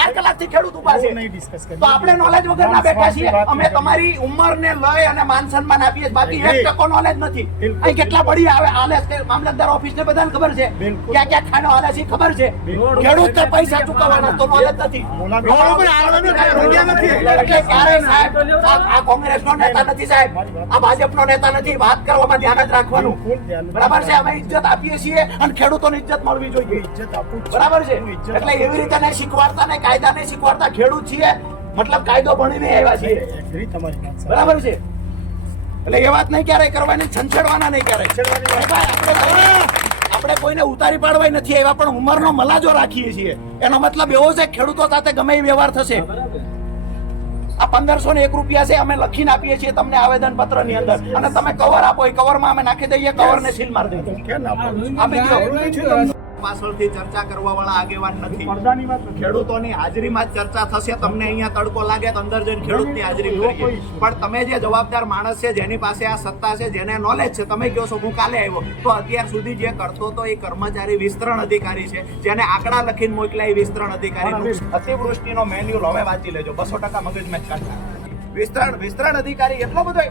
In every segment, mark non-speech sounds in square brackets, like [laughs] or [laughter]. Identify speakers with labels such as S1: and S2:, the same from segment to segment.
S1: ચાર કલાકથી ખેડૂત ઉભા છે તો આપણે નોલેજ વગર ના બેઠા છીએ અમે તમારી ઉંમર ને લઈ અને માન સન્માન આપીએ બાકી એક ટકો નોલેજ નથી અહીં કેટલા પડી આવે આલે મામલતદાર ઓફિસ ને બધાને ખબર છે ક્યાં ક્યાં ખાનો આલે છે ખબર છે ખેડૂત ને પૈસા ચૂકવવાના તો નોલેજ નથી એટલે ક્યારે સાહેબ આ કોંગ્રેસ નો નેતા નથી સાહેબ આ ભાજપ નો નેતા નથી વાત કરવામાં ધ્યાન જ રાખવાનું બરાબર છે અમે ઇજ્જત આપીએ છીએ અને ખેડૂતોની ઇજ્જત મળવી જોઈએ બરાબર છે એટલે એવી રીતે શીખવાડતા ને કાયદા શીખવાડતા ખેડૂત છીએ મતલબ કાયદો ભણીને આવ્યા છીએ બરાબર છે એટલે એ વાત નહીં ક્યારેય કરવાની છંછેડવાના નહીં ક્યારેય આપણે કોઈને ઉતારી પાડવાય નથી આવ્યા પણ ઉંમરનો મલાજો રાખીએ છીએ એનો મતલબ એવો છે ખેડૂતો સાથે ગમે એ વ્યવહાર થશે આ પંદરસો ને એક રૂપિયા છે અમે લખીને આપીએ છીએ તમને આવેદન પત્ર ની અંદર અને તમે કવર આપો એ કવરમાં અમે નાખી દઈએ કવર ને સીલ મારી દઈએ આપી દો પાછળથી ચર્ચા કરવાવાળા આગેવાન નથી ખેડૂતોની હાજરીમાં ચર્ચા થશે તમને અહીંયા તડકો લાગે તો અંદર જઈને ખેડૂતની હાજરી પણ તમે જે જવાબદાર માણસ છે જેની પાસે આ સત્તા છે જેને નોલેજ છે તમે કહો છો હું કાલે આવ્યો તો અત્યાર સુધી જે કરતો તો એ કર્મચારી વિસ્તરણ અધિકારી છે જેને આંકડા લખીને મોકલ્યા એ વિસ્તરણ અધિકારી અતિવૃષ્ટિ નો મેન્યુલ હવે વાંચી લેજો બસો ટકા મગજમેચ કરતા વિસ્તરણ વિસ્તરણ અધિકારી એટલો બધો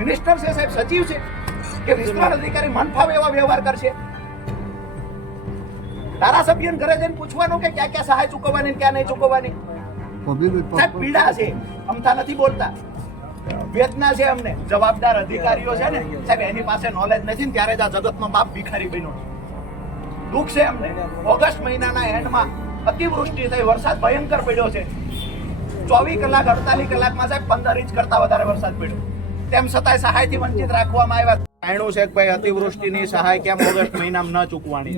S1: મિનિસ્ટર છે સાહેબ સચિવ છે કે વિસ્તરણ અધિકારી મન ફાવે એવા વ્યવહાર કરશે ધારાસભ્યને ઘરે જઈને પૂછવાનું કે ક્યાં ક્યાં સહાય ચૂકવવાની ને ક્યાં નહીં ચૂકવવાની સાહેબ પીડા છે અમથા નથી બોલતા વેદના છે અમને જવાબદાર અધિકારીઓ છે ને સાહેબ એની પાસે નોલેજ નથી ને ત્યારે જ આ જગતમાં બાપ ભિખારી બન્યો દુઃખ છે અમને ઓગસ્ટ મહિનાના એન્ડમાં અતિવૃષ્ટિ થઈ વરસાદ ભયંકર પડ્યો છે ચોવીસ કલાક અડતાલીસ કલાકમાં સાહેબ પંદર ઇંચ કરતા વધારે વરસાદ પડ્યો તેમ છતાંય સહાયથી વંચિત રાખવામાં આવ્યા જાણ્યું છે ભાઈ અતિવૃષ્ટિની સહાય કેમ ઓગસ્ટ મહિનામાં ન ચૂકવાની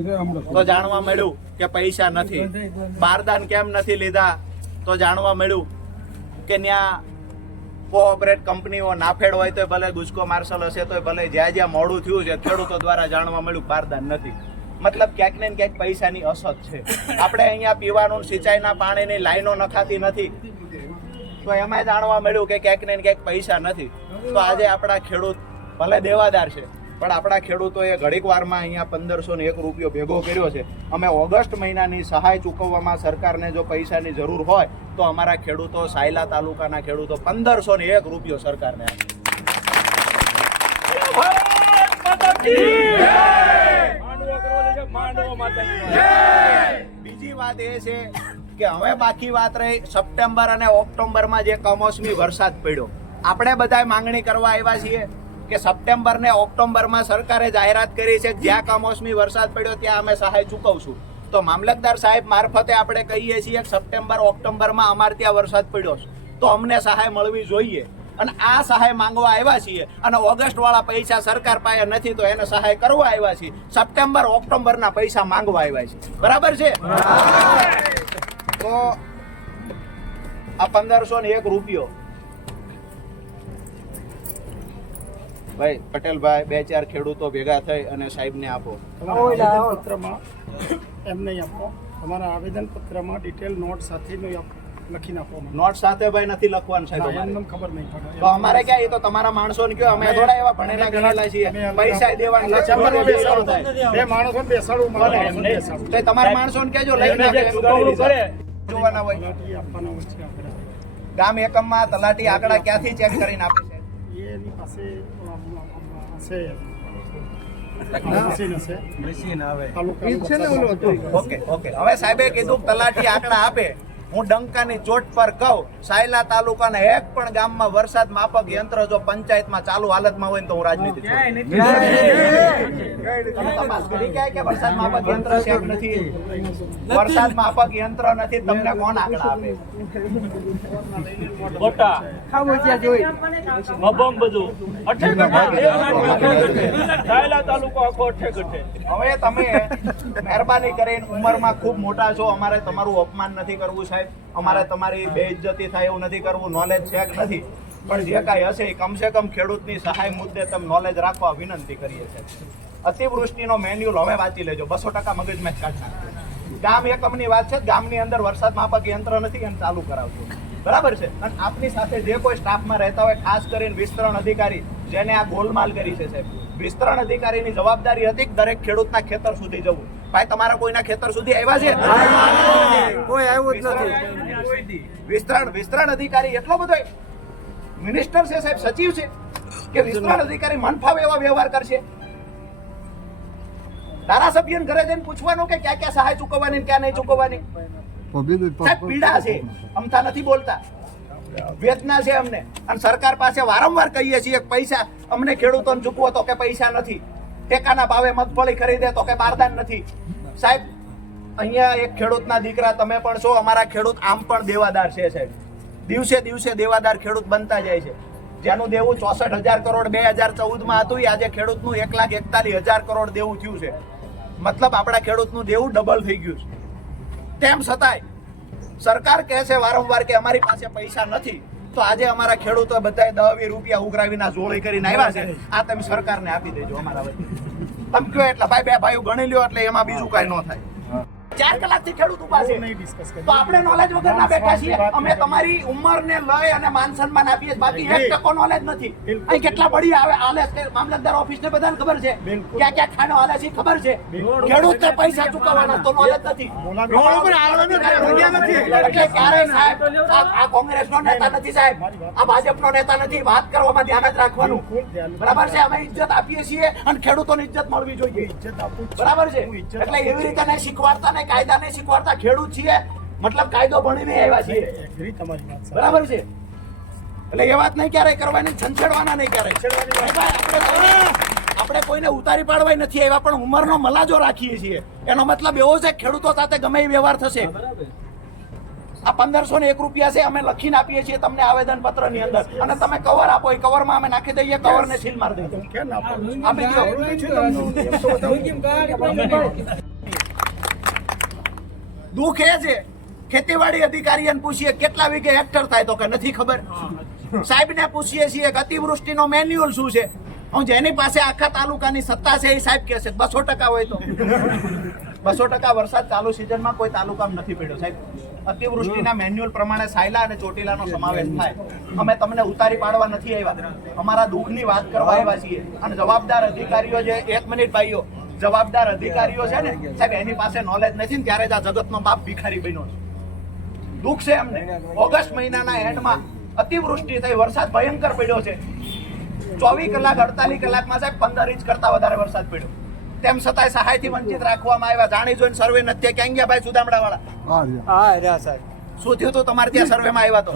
S1: તો જાણવા મળ્યું કે પૈસા નથી બારદાન કેમ નથી લીધા તો જાણવા મળ્યું કે ત્યાં કોઓપરેટ કંપનીઓ નાફેડ હોય તો ભલે ગુસ્કો માર્શલ હશે તો ભલે જ્યાં જ્યાં મોડું થયું છે ખેડૂતો દ્વારા જાણવા મળ્યું બારદાન નથી મતલબ ક્યાંક ને ક્યાંક પૈસાની અછત છે આપણે અહીંયા પીવાનું સિંચાઈના પાણીની લાઈનો નખાતી નથી તો એમાં જાણવા મળ્યું કે ક્યાંક ને ક્યાંક પૈસા નથી તો આજે આપણા ખેડૂત ભલે દેવાદાર છે પણ આપણા ખેડૂતોએ ઘડીક વારમાં અહીંયા પંદરસો ને એક રૂપિયો ભેગો કર્યો છે અમે ઓગસ્ટ મહિનાની સહાય ચૂકવવામાં સરકારને જો પૈસાની જરૂર હોય તો અમારા ખેડૂતો સાયલા તાલુકાના ખેડૂતો પંદરસો ને એક રૂપિયો સરકારને બીજી વાત એ છે કે હવે બાકી વાત રહી સપ્ટેમ્બર અને ઓક્ટોબરમાં જે કમોસમી વરસાદ પડ્યો આપણે બધા માંગણી કરવા આવ્યા છીએ કે સપ્ટેમ્બર ને ઓક્ટોબરમાં સરકારે જાહેરાત કરી છે જ્યાં કમોસમી વરસાદ પડ્યો ત્યાં અમે સહાય ચૂકવશું તો મામલતદાર સાહેબ મારફતે આપણે કહીએ છીએ સપ્ટેમ્બર ઓક્ટોબરમાં અમારે ત્યાં વરસાદ પડ્યો છે તો અમને સહાય મળવી જોઈએ અને આ સહાય માંગવા આવ્યા છીએ અને ઓગસ્ટ વાળા પૈસા સરકાર પાસે નથી તો એને સહાય કરવા આવ્યા છીએ સપ્ટેમ્બર ઓક્ટોબર ના પૈસા માંગવા આવ્યા છે બરાબર છે તો આ પંદરસો ને એક રૂપિયો ભાઈ પટેલભાઈ બે ચાર ખેડૂતો ભેગા થઈ અને સાહેબને આપો
S2: પત્રમાં એમને આપો તમારા આવેદન પત્રમાં ડિટેલ નોટ સાથેનું લખી નાખો
S1: નોટ સાથે ભાઈ નથી લખવાનું સાહેબ અમને ખબર નહીં પડે તો અમારે ક્યાં એ તો તમારા માણસો ને કયો અમે થોડા એવા ભણેલા ગણેલા છીએ પૈસા દેવાના ચંબર બેસાડું થાય બે માણસો ને બેસાડું મને તો તમારા માણસો ને કેજો લઈ નાખે જોવાના હોય ગામ માં તલાટી આંકડા ક્યાંથી ચેક કરીને આપે ઓકે ઓકે હવે સાહેબે કીધું તલાટી આંકડા આપે હું ડંકાની ચોટ પર કહું સાયલા તાલુકાના એક પણ ગામમાં વરસાદ માપક યંત્ર જો પંચાયતમાં ચાલુ હાલતમાં હોય તો હું રાજનીતિ વરસાદ માપક યંત્ર નથી તમને કોણ આંકડા આપે હવે તમે મહેરબાની કરીને ઉંમરમાં ખૂબ મોટા છો અમારે તમારું અપમાન નથી કરવું સાહેબ સાહેબ અમારે તમારી બેઇજ્જતી થાય એવું નથી કરવું નોલેજ છે કે નથી પણ જે કાંઈ હશે એ કમસે કમ ખેડૂતની સહાય મુદ્દે તમે નોલેજ રાખવા વિનંતી કરીએ છીએ અતિવૃષ્ટિનો મેન્યુલ હવે વાંચી લેજો બસો ટકા મગજમાં કાઢી ગામ એકમની વાત છે ગામની અંદર વરસાદ માપક યંત્ર નથી એને ચાલુ કરાવતું બરાબર છે અને આપની સાથે જે કોઈ સ્ટાફમાં રહેતા હોય ખાસ કરીને વિસ્તરણ અધિકારી જેને આ ગોલમાલ કરી છે સાહેબ વિસ્તરણ અધિકારીની જવાબદારી હતી દરેક ખેડૂતના ખેતર સુધી જવું ભાઈ તમારા કોઈના ખેતર સુધી આવ્યા છે કોઈ આવ્યું જ નથી વિસ્તરણ વિસ્તરણ અધિકારી એટલો બધો મિનિસ્ટર છે સાહેબ સચિવ છે કે વિસ્તરણ અધિકારી મનફાવે એવા વ્યવહાર કરશે ધારાસભ્યને ઘરે જઈને પૂછવાનું કે ક્યાં ક્યાં સહાય ચૂકવવાની ક્યાં નહીં ચૂકવવાની પીડા છે અમથા નથી બોલતા વેદના છે અમને અને સરકાર પાસે વારંવાર કહીએ છીએ પૈસા અમને ખેડૂતોને ચૂકવો તો કે પૈસા નથી ટેકાના ભાવે મગફળી ખરીદે તો કે બારદાન નથી સાહેબ અહીંયા એક ખેડૂતના દીકરા તમે પણ છો અમારા ખેડૂત આમ પણ દેવાદાર છે સાહેબ દિવસે દિવસે દેવાદાર ખેડૂત બનતા જાય છે જેનું દેવું ચોસઠ હજાર કરોડ બે હજાર ચૌદમાં હતું એ આજે ખેડૂતનું એક લાખ એકતાલીસ હજાર કરોડ દેવું થયું છે મતલબ આપણા ખેડૂતનું દેવું ડબલ થઈ ગયું છે તેમ છતાંય સરકાર કહે છે વારંવાર કે અમારી પાસે પૈસા નથી તો આજે અમારા ખેડૂતો બધા દવી રૂપિયા ઉઘરાવીના જોળી કરીને આવ્યા છે આ તમે સરકાર ને આપી દેજો અમારા વતી તમે કયો એટલે ભાઈ બે ભાઈઓ ગણી લ્યો એટલે એમાં બીજું કાંઈ ન થાય ચાર કલાકથી ખેડૂત ઉભા છે તો આપણે નોલેજ વગર ના બેઠા છીએ અમે તમારી ઉંમરને લઈ અને માન સન્માન આપીએ બાકી એક ટકો નોલેજ નથી અહીં કેટલા બળી આવે આલે મામલતદાર ઓફિસ ને બધાને ખબર છે ક્યાં ક્યાં ખાનો આલે છે ખબર છે ખેડૂત ને પૈસા ચૂકવવાના તો નોલેજ નથી આ કોંગ્રેસ નો નેતા નથી સાહેબ આ ભાજપ નો નેતા નથી વાત કરવામાં ધ્યાન જ રાખવાનું બરાબર છે અમે ઇજ્જત આપીએ છીએ અને ખેડૂતો ઇજ્જત મળવી જોઈએ બરાબર છે એટલે એવી રીતે શીખવાડતા નહીં કાયદાને શીખવાડતા ખેડૂત છીએ મતલબ કાયદો ભણીને આવ્યા છીએ બરાબર છે એટલે એ વાત નહીં ક્યારેય કરવાની છંછેડવાના નહીં ક્યારેય આપણે કોઈને ઉતારી પાડવા નથી આવ્યા પણ ઉંમરનો મલાજો રાખીએ છીએ એનો મતલબ એવો છે ખેડૂતો સાથે ગમે એ વ્યવહાર થશે આ પંદરસો ને એક રૂપિયા છે અમે લખીને આપીએ છીએ તમને આવેદન પત્ર ની અંદર અને તમે કવર આપો એ કવર માં અમે નાખી દઈએ કવર ને સીલ મારી દઈએ આપી દો દુઃખ એ છે ખેતીવાડી અધિકારીને પૂછીએ કેટલા વીઘે હેક્ટર થાય તો કે નથી ખબર સાહેબને પૂછીએ છીએ અતિવૃષ્ટિ નો મેન્યુઅલ શું છે હું જેની પાસે આખા તાલુકાની સત્તા છે એ સાહેબ કહે છે બસો ટકા હોય તો બસો ટકા વરસાદ ચાલુ સિઝનમાં કોઈ તાલુકામાં નથી પડ્યો સાહેબ અતિવૃષ્ટિના મેન્યુઅલ પ્રમાણે સાયલા અને ચોટીલાનો સમાવેશ થાય અમે તમને ઉતારી પાડવા નથી આવ્યા અમારા દુઃખની વાત કરવા આવ્યા છીએ અને જવાબદાર અધિકારીઓ જે એક મિનિટ ભાઈઓ જવાબદાર અધિકારીઓ છે ને સાહેબ એની પાસે નોલેજ નથી ને ત્યારે જ આ જગતનો બાપ ભિખારી બન્યો છે દુઃખ છે એમને ઓગસ્ટ મહિનાના એન્ડમાં અતિવૃષ્ટિ થઈ વરસાદ ભયંકર પડ્યો છે ચોવીસ કલાક અડતાલીસ કલાકમાં સાહેબ પંદર ઇંચ કરતા વધારે વરસાદ પડ્યો તેમ છતાંય સહાયથી વંચિત રાખવામાં આવ્યા જાણી જોઈને સર્વે નથી ક્યાં ગયા ભાઈ સુદામડા વાળા હા રહ્યા સાહેબ શું થયું તો તમારે ત્યાં સર્વેમાં આવ્યા તો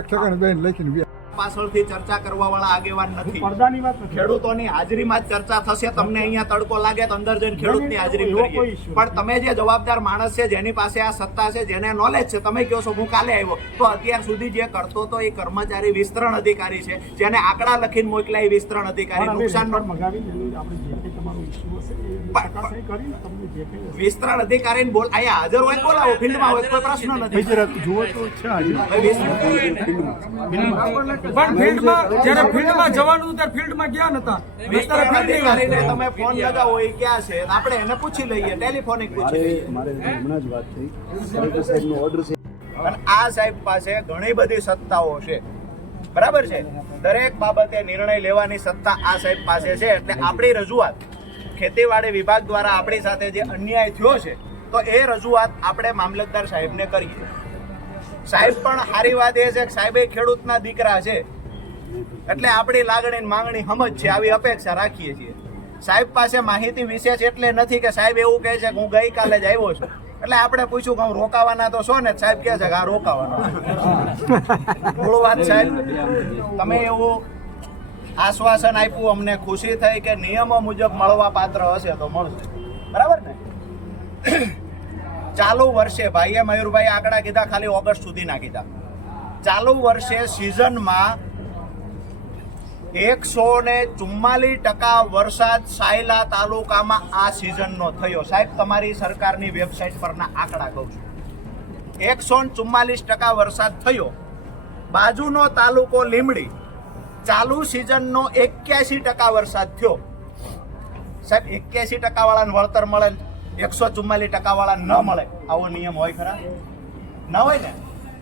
S1: એક સેકન્ડ બેન લખીને પાછળથી ચર્ચા કરવાવાળા આગેવાન નથી પડદાની વાત ખેડૂતોની હાજરીમાં જ ચર્ચા થશે તમને અહીંયા તડકો લાગે તો અંદર જઈને ખેડૂતની હાજરી કરીએ પણ તમે જે જવાબદાર માણસ છે જેની પાસે આ સત્તા છે જેને નોલેજ છે તમે કહો છો હું કાલે આવ્યો તો અત્યાર સુધી જે કરતો હતો એ કર્મચારી વિસ્તરણ અધિકારી છે જેને આંકડા લખીને મોકલા વિસ્તરણ અધિકારી નુકસાન વિસ્તરણ અધિકારીને બોલ અહીંયા હાજર હોય બોલાવો ફિલ્ડમાં હોય કોઈ પ્રશ્ન નથી જુઓ તો છે પણ ફિલ્ડમાં જ્યારે ફિલ્ડમાં જવાનું ત્યારે ફિલ્ડમાં ગયા નતા વિસ્તરણ અધિકારીને તમે ફોન લગાવો એ ક્યાં છે આપણે એને પૂછી લઈએ ટેલિફોનિક પૂછી લઈએ મારે હમણાં જ વાત થઈ કલેક્ટર સાહેબનો ઓર્ડર છે અને આ સાહેબ પાસે ઘણી બધી સત્તાઓ છે બરાબર છે દરેક બાબતે નિર્ણય લેવાની સત્તા આ સાહેબ પાસે છે એટલે આપણી રજૂઆત ખેતીવાડી વિભાગ દ્વારા આપણી સાથે જે અન્યાય થયો છે તો એ રજૂઆત આપણે મામલતદાર સાહેબને કરીએ સાહેબ પણ સારી વાત એ છે કે સાહેબ ખેડૂતના દીકરા છે એટલે આપણી લાગણી માંગણી સમજ છે આવી અપેક્ષા રાખીએ છીએ સાહેબ પાસે માહિતી વિશેષ એટલે નથી કે સાહેબ એવું કહે છે કે હું ગઈકાલે જ આવ્યો છું એટલે આપણે પૂછ્યું કે હું રોકાવાના તો છો ને સાહેબ કહે છે કે આ રોકાવાના મૂળ વાત સાહેબ તમે એવું આશ્વાસન આપ્યું અમને ખુશી થઈ કે નિયમો મુજબ મળવા પાત્ર હશે તો મળશે બરાબર ને ચાલુ વર્ષે ભાઈએ મયુરભાઈ આંકડા કીધા ખાલી ઓગસ્ટ સુધીના કીધા ચાલુ વર્ષે સિઝનમાં એકસો ને ચુમ્માલીસ ટકા વરસાદ સાયલા તાલુકામાં આ સિઝનનો થયો સાહેબ તમારી સરકારની વેબસાઇટ પરના આંકડા કહું છું એકસો ચુમ્માલીસ ટકા વરસાદ થયો બાજુનો તાલુકો લીમડી ચાલુ સિઝનનો એક્યાસી ટકા વરસાદ થયો સાહેબ એક્યાસી ટકાવાળાને વળતર મળે એકસો ચુમ્માલીસ ટકાવાળાને ન મળે આવો નિયમ હોય ખરા ન હોય ને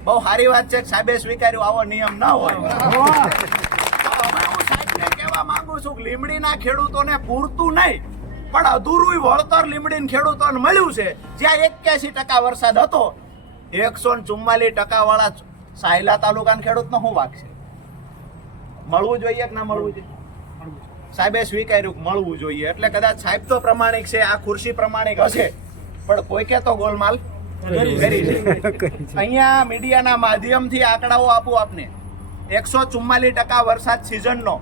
S1: બહુ સારી વાત છે સાહેબે સ્વીકાર્યું આવો નિયમ ન હોય કહેવા માંગુ છું લીમડીના ખેડૂતોને પૂરતું નહીં પણ અધૂરું વળતર લીમડીને ખેડૂતોને મળ્યું છે જ્યાં એક્યાસી ટકા વરસાદ હતો એકસો ચુમ્માલીસ ટકાવાળા સાયલા તાલુકાના ખેડૂતનો શું વાક છે મળવું જોઈએ કે ના મળવું જોઈએ સાહેબે સ્વીકાર્યું મળવું જોઈએ એટલે કદાચ સાહેબ તો પ્રમાણિક છે આ ખુરશી પ્રમાણિક હશે પણ કોઈ કોઈકે તો ગોલમાલ અહીંયા મીડિયાના માધ્યમથી આંકડાઓ આપું આપને એકસો ચુમ્માલીસ ટકા વરસાદ સિઝનનો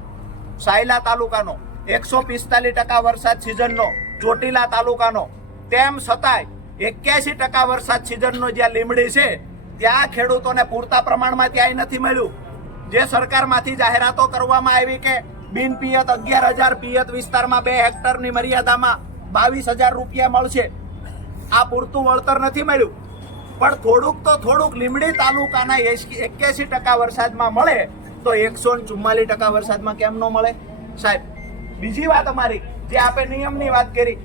S1: સાયલા તાલુકાનો એકસો પિસ્તાલીસ ટકા વરસાદ સિઝનનો ચોટીલા તાલુકાનો તેમ છતાંય એક્યાસી ટકા વરસાદ સિઝનનો જ્યાં લીમડી છે ત્યાં ખેડૂતોને પૂરતા પ્રમાણમાં ત્યાંય નથી મળ્યું જે સરકારમાંથી જાહેરાતો કરવામાં આવી કે બિન પિયત અગિયાર હજાર પિયત વિસ્તારમાં બે હેક્ટરની મર્યાદામાં બાવીસ હજાર રૂપિયા મળશે આ પૂરતું વળતર નથી મળ્યું પણ થોડુંક તો થોડુંક લીમડી તાલુકાના એક્યાસી ટકા વરસાદમાં મળે તો એકસો ચુમ્માલીસ ટકા વરસાદમાં કેમ ન મળે સાહેબ બીજી વાત અમારી જે આપે નિયમની વાત કરી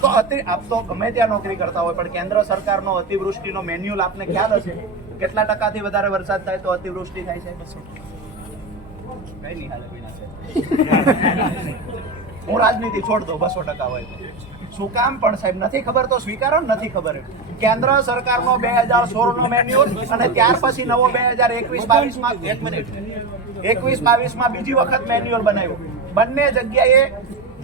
S1: તો અતિ આપ તો ગમે ત્યાં નોકરી કરતા હોય પણ કેન્દ્ર સરકારનો અતિવૃષ્ટિનો મેન્યુઅલ આપને ખ્યાલ હશે કેટલા ટકાથી વધારે વરસાદ થાય તો અતિવૃષ્ટિ થાય છે કઈ નહીં હાલે [laughs] હું રાજનીતિ છોડ દો બસો ટકા હોય શું કામ પણ સાહેબ નથી ખબર તો સ્વીકારો નથી ખબર કેન્દ્ર સરકારનો બે હજાર સોળ નો મેન્યુઅલ અને ત્યાર પછી નવો બે હજાર એકવીસ બાવીસ માં એક મિનિટ એકવીસ બાવીસ માં બીજી વખત મેન્યુઅલ બનાવ્યું બંને જગ્યાએ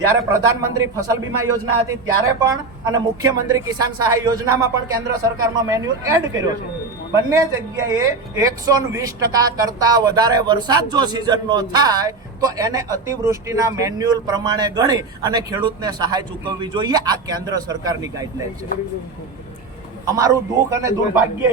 S1: જ્યારે પ્રધાનમંત્રી ફસલ બીમા યોજના હતી ત્યારે પણ અને મુખ્યમંત્રી કિસાન સહાય યોજનામાં પણ કેન્દ્ર સરકારમાં મેન્યુઅલ એડ કર્યો છે બંને જગ્યાએ એકસો વીસ ટકા કરતા વધારે વરસાદ જો સિઝનનો થાય તો એને અતિવૃષ્ટિના મેન્યુઅલ પ્રમાણે ગણી અને ખેડૂતને સહાય ચૂકવવી જોઈએ આ કેન્દ્ર સરકારની ગાઈડલાઈન છે અમારું દુઃખ અને દુર્ભાગ્ય